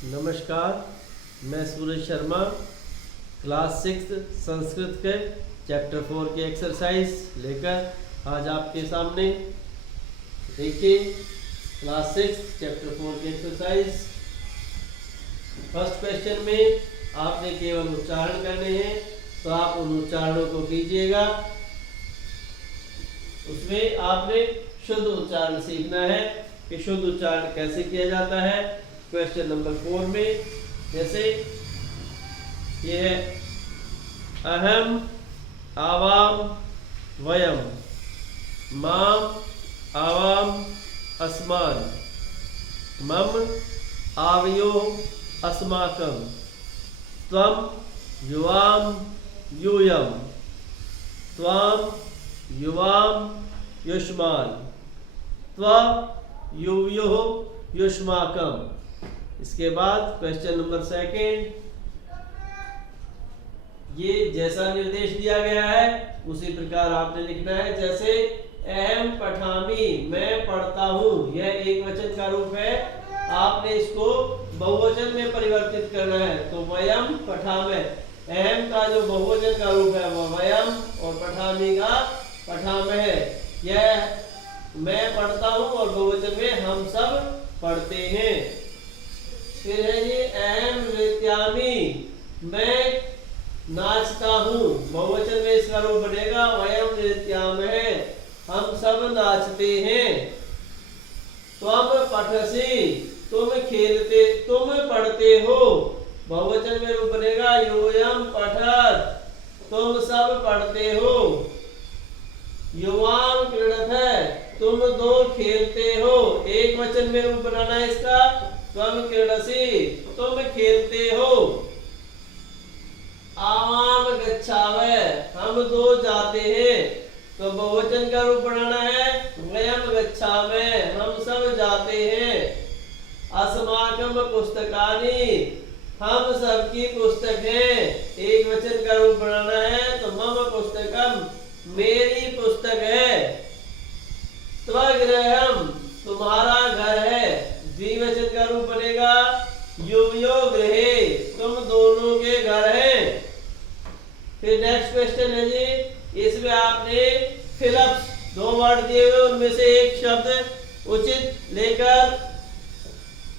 नमस्कार, मैं सूरज शर्मा क्लास 6 संस्कृत के चैप्टर 4 के एक्सरसाइज लेकर आज आपके सामने। देखिए क्लास 6 चैप्टर 4 के एक्सरसाइज। फर्स्ट क्वेश्चन में आपने केवल उच्चारण करने हैं, तो आप उन उच्चारणों को कीजिएगा। उसमें आपने शुद्ध उच्चारण सीखना है कि शुद्ध उच्चारण कैसे किया जाता है। क्वेश्चन नंबर 4 में जैसे ये है अहम आवाम वयम माम आवाम अस्मान मम आवयो अस्माकं त्वम युवाम यूयम त्वाम युवाम युष्मान त्वा युवयो युष्माकम। इसके बाद क्वेश्चन नंबर 2, ये जैसा निर्देश दिया गया है उसी प्रकार आपने लिखना है। जैसे अहम पठामी, मैं पढ़ता हूँ, यह एक वचन का रूप है। आपने इसको बहुवचन में परिवर्तित करना है, तो वयम पठामे। अहम का जो बहुवचन का रूप है वह वयम और पठामी का पठामे है। यह मैं पढ़ता हूँ और बहुवचन में हम सब पढ़ते हैं। फिर है ये अहम नृत्यामी, मैं नाचता हूँ, बहुवचन में इसका रूप बनेगा वयम नृत्यामहे, हम सब नाचते हैं। त्वम पठसि, तुम खेलते, तुम पढ़ते हो, बहुवचन में रूप बनेगा यूयम पठत, तुम सब पढ़ते हो। युवाम क्रीडथ, तुम दो खेलते हो, एक वचन में रूप बनाना है इसका त्वम क्रीडसि, तुम खेलते हो। आवाम गच्छावै, हम दो जाते हैं, तो बहुवचन का रूप बनाना है वयम गच्छामहे, हम सब जाते हैं। अस्माकं पुस्तकानि, हम सबकी पुस्तक है, एक वचन का रूप बनाना है, तो मम पुस्तकम, मेरी पुस्तक है। स्वगृहम, तुम्हारा घर है, द्विवचन का रूप बनेगा युवयो गृहे, तुम दोनों के घर हैं। फिर नेक्स्ट क्वेश्चन है जी, इसमें आपने फिलअप्स 2 वर्ड दिए हुए, उनमें से एक शब्द उचित लेकर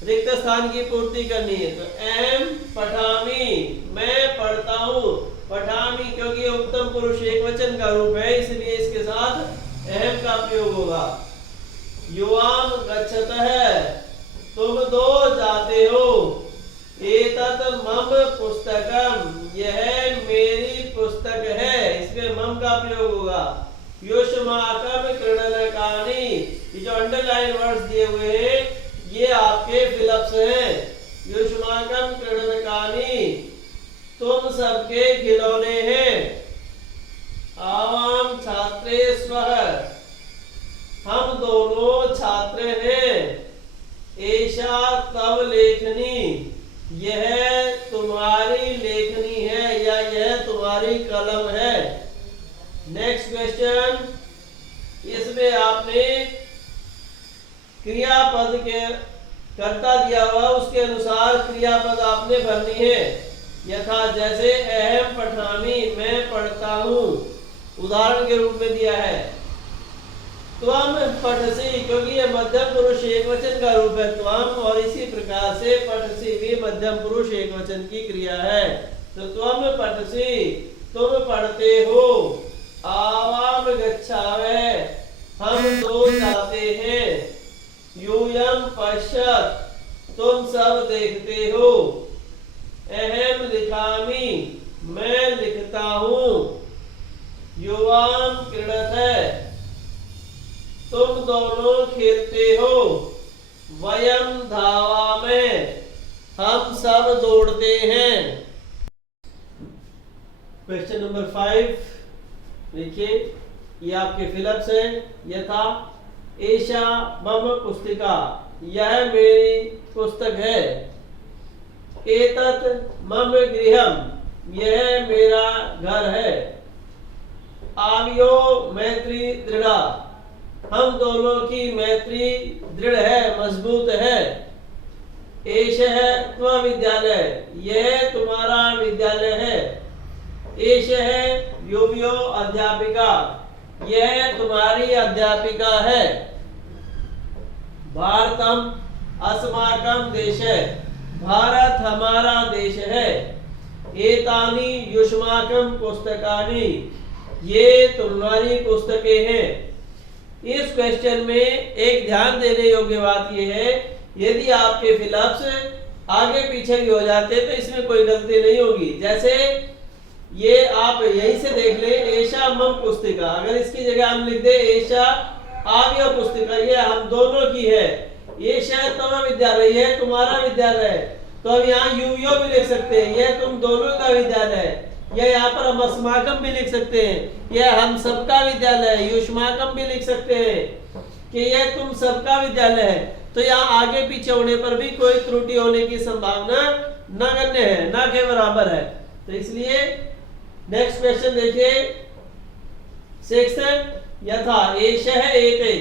रिक्त स्थान की पूर्ति करनी है। तो अहम पठामी, मैं पढ़ता हूँ, पठामी क्योंकि उत्तम पुरुष एक वचन का रूप है, इसलिए इसके साथ अहम का प्रयोग होगा। युवाम गच्छतः, तुम दो जाते हो। एतत् मम पुस्तकम, यह मेरी पुस्तक है, इसमें मम का प्रयोग होगा। युष्माकं क्रीडनकानि, ये जो अंडरलाइन वर्ड्स दिए हुए हैं ये आपके फिलअप्स हैं। युष्माकं क्रीडनकानि, तुम सबके खिलौने हैं। आवाम छात्रे स्वः, हम दोनों छात्र हैं। एषा तव लेखनी, यह तुम्हारी लेखनी है या यह तुम्हारी कलम है। नेक्स्ट क्वेश्चन, इसमें आपने क्रियापद के कर्ता दिया हुआ, उसके अनुसार क्रियापद आपने भरनी है। यथा जैसे अहम पठामी, मैं पढ़ता हूँ, उदाहरण के रूप में दिया है। त्वम पठसि, क्योंकि यह मध्यम पुरुष एक वचन का रूप है त्वम, और इसी प्रकार से पठसि भी मध्यम पुरुष एक वचन की क्रिया है। तो त्वम पठसि, तुम पढ़ते हो। आवाम गच्छावै, हम दो जाते हैं। यूयम पश्यत, तुम सब देखते हो। अहम लिखामि, मैं लिखता हूँ। युवाम क्रीडथ, तुम दोनों खेलते हो। वयम धावामहे, हम सब दौड़ते हैं। क्वेश्चन नंबर 5 देखिए, ये आपके फिलअप्स हैं। यथा एषा मम पुस्तिका, यह मेरी पुस्तक है। एतत् मम गृहम, यह मेरा घर है। आवयो मैत्री दृढ़ा, हम दोनों की मैत्री दृढ़ है, मजबूत है। एषः त्व विद्यालय, यह तुम्हारा विद्यालय है। एषः युवयो अध्यापिका, यह तुम्हारी अध्यापिका है। भारतम अस्माकं देशः, भारत हमारा देश है। एतानि युष्माकं पुस्तकानि, ये तुम्हारी पुस्तकें हैं। इस क्वेश्चन में एक ध्यान देने योग्य बात यह है, यदि आपके फिलअप्स आगे पीछे भी हो जाते तो इसमें कोई गलती नहीं होगी। जैसे ये आप यहीं से देख ले, एषा मम पुस्तिका, अगर इसकी जगह हम लिख दे एषा आव्य पुस्तिका, ये हम दोनों की है। एषा तव विद्यालय, यह तुम्हारा विद्यालय है, तो अब यहाँ युवयो भी लिख सकते हैं, यह तुम दोनों का विद्यालय है। या यहाँ पर हम अस्माकम भी लिख सकते हैं, यह हम सबका विद्यालय है। युष्माकम भी लिख सकते हैं कि यह तुम सबका विद्यालय है। तो यहाँ आगे पीछे होने पर भी कोई त्रुटि होने की संभावना नगण्य है, ना के बराबर है। तो इसलिए नेक्स्ट क्वेश्चन देखिए 6, यथा एषः एते,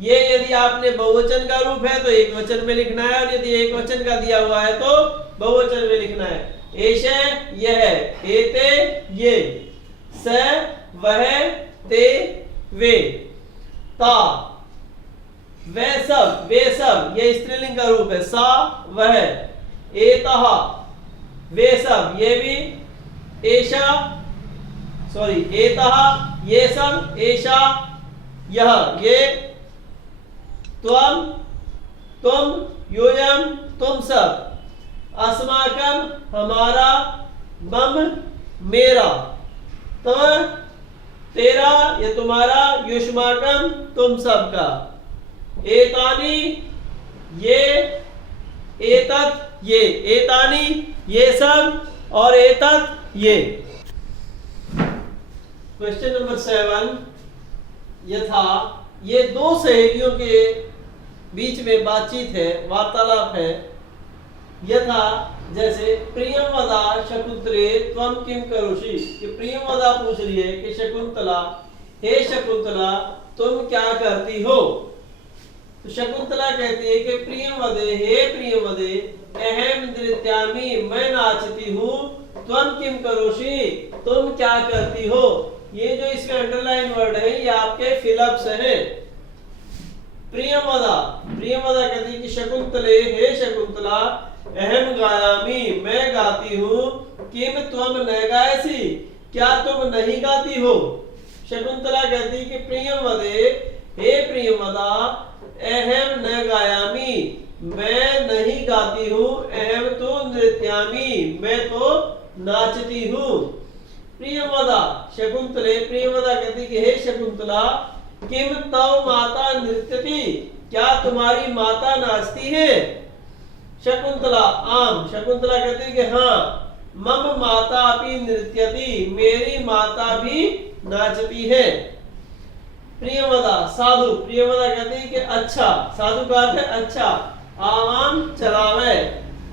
ये यदि आपने बहुवचन का रूप है तो एक वचन में लिखना है, और यदि एक वचन का दिया हुआ है तो बहुवचन में लिखना है। एषः यह, एते ये, स वह, ते वे, ता वे सब, ये स्त्रीलिंग का रूप है। सा वह, एतः वे सब, ये भी। एषा सॉरी एतः ये सब, एषा यह, ये। त्वम तुम, यूयम तुम सब, अस्माकं हमारा, मम मेरा, तव तेरा या तुम्हारा, युष्माकं तुम सबका, एतानि ये, एतत् ये, एतानि ये सब, और एतत् ये। क्वेश्चन नंबर 7, यथा, ये दो सहेलियों के बीच में बातचीत है, वार्तालाप है। यथा जैसे प्रियंवदा शकुंतले त्वम किम करोषि, कि प्रियंवदा पूछ रही है कि शकुंतला, हे शकुंतला तुम क्या करती हो। तो शकुंतला कहती है कि प्रियंवदे, हे प्रियंवदे, अहम नृत्यामि, मैं नाचती हूँ। त्वम किम करोषि, तुम क्या करती हो। ये जो इसका अंडरलाइन वर्ड है ये आपके फिलअप्स हैं। प्रियंवदा, प्रियंवदा कहती है कि शकुंतले, हे शकुंतला, अहम गायामि, मैं गाती हूँ। किम त्वम न गायसी, क्या तुम नहीं गाती हो। शकुंतला कहती है कि प्रियंवदे, हे प्रियंवदा, अहम न गायामि, मैं नहीं गाती हूँ। अहम तो नृत्यामि, मैं तो नाचती हूँ। प्रियंवदा शकुंतले, प्रियंवदा कहती कि हे शकुंतला, किम तव माता नृत्यति, क्या तुम्हारी माता नाचती है। शकुंतला आम, शकुंतला कहती कि हाँ। मम माता अपि नृत्यति, मेरी माता भी नाचती है। प्रियंवदा साधु, प्रियंवदा कहती कि अच्छा, साधु का अर्थ है अच्छा। आवाम चलावे,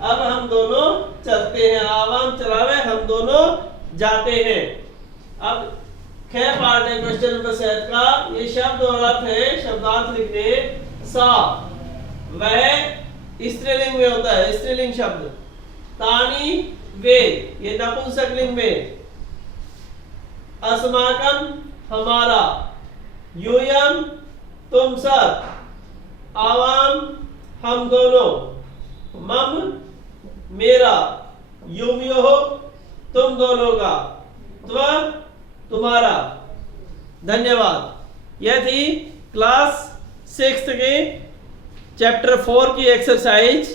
अब हम दोनों चलते हैं। आवाम चलावे, हम दोनों जाते हैं। अब ख पार्ट है क्वेश्चन नंबर 7 का। ये शब्द और अर्थ है, शब्दार्थ लिखने। सा वह स्त्रीलिंग में होता है, स्त्रीलिंग शब्द। तानी वे, ये नपुंसकलिंग में। अस्माकं हमारा, यूयम तुम सब, आवाम हम दोनों, मम मेरा, युवयोः तुम दोनों का, त्व तुम्हारा। धन्यवाद। यह थी क्लास 6 के चैप्टर 4 की एक्सरसाइज।